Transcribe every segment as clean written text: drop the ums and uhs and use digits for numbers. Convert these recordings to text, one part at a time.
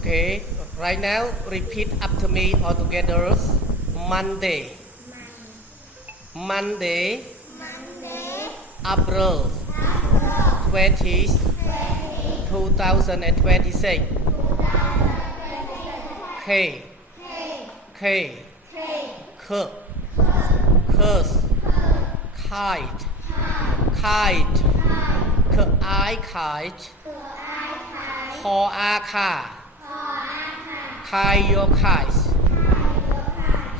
Okay, right now repeat after me all together. Monday, Monday, April 20th, 2026. K, K, K, curse, kite, kite, kite, car, kite,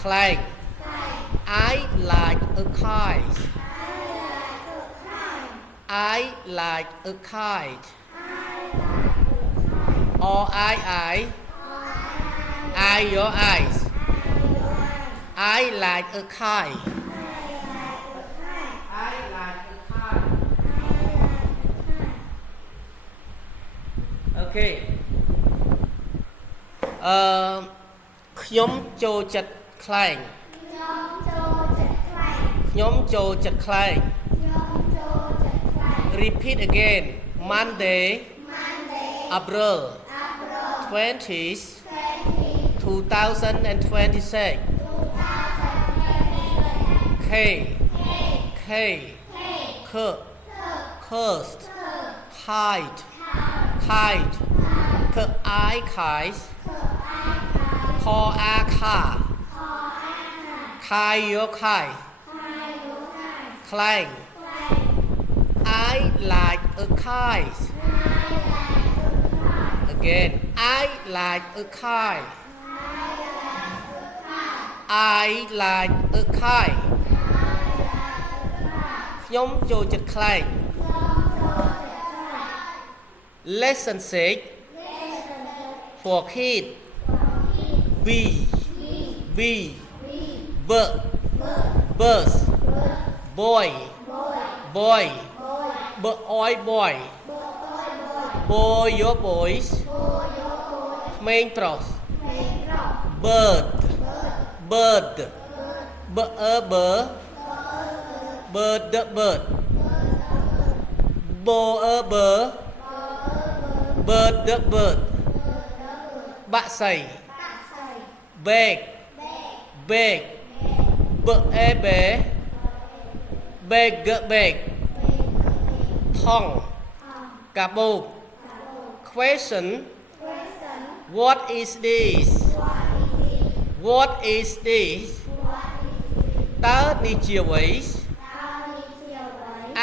clang. I like a kite. I like a kite. Or I your eyes. I like a kite. I like a kite. Okay. ខ្ញុំចូលចិត្តខ្លែងខ្ញុំចូលចិត្តខ្លែង Repeat again. Monday, April 20th, 2026. K, cursed, kite, kite, kite, car, kite, clang. I like a kite. Again, I like a kite. I like a kite. ខ្ញុំចូលចិត្តខ្លែង Lesson 6 for kid. B, bus, boy, boy, boy, your boys, main cross, bird, bird, bird, bird, bác say, bag, bag, bag, tongue, cabo, question, what is this? What is this? តើនេះជាអ្វី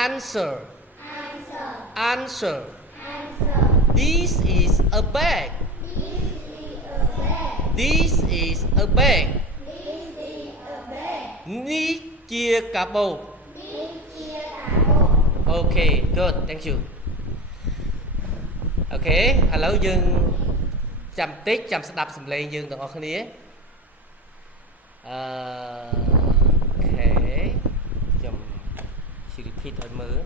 Answer, answer. This is a bag. This is a bag. នេះជាកាបូប Okay, good. Thank you. Okay, ឥឡូវយើងចាំតិចចាំស្ដាប់សំឡេងយើងទាំងអស់គ្នាអូខេខ្ញុំ repeat ឲ្យមើល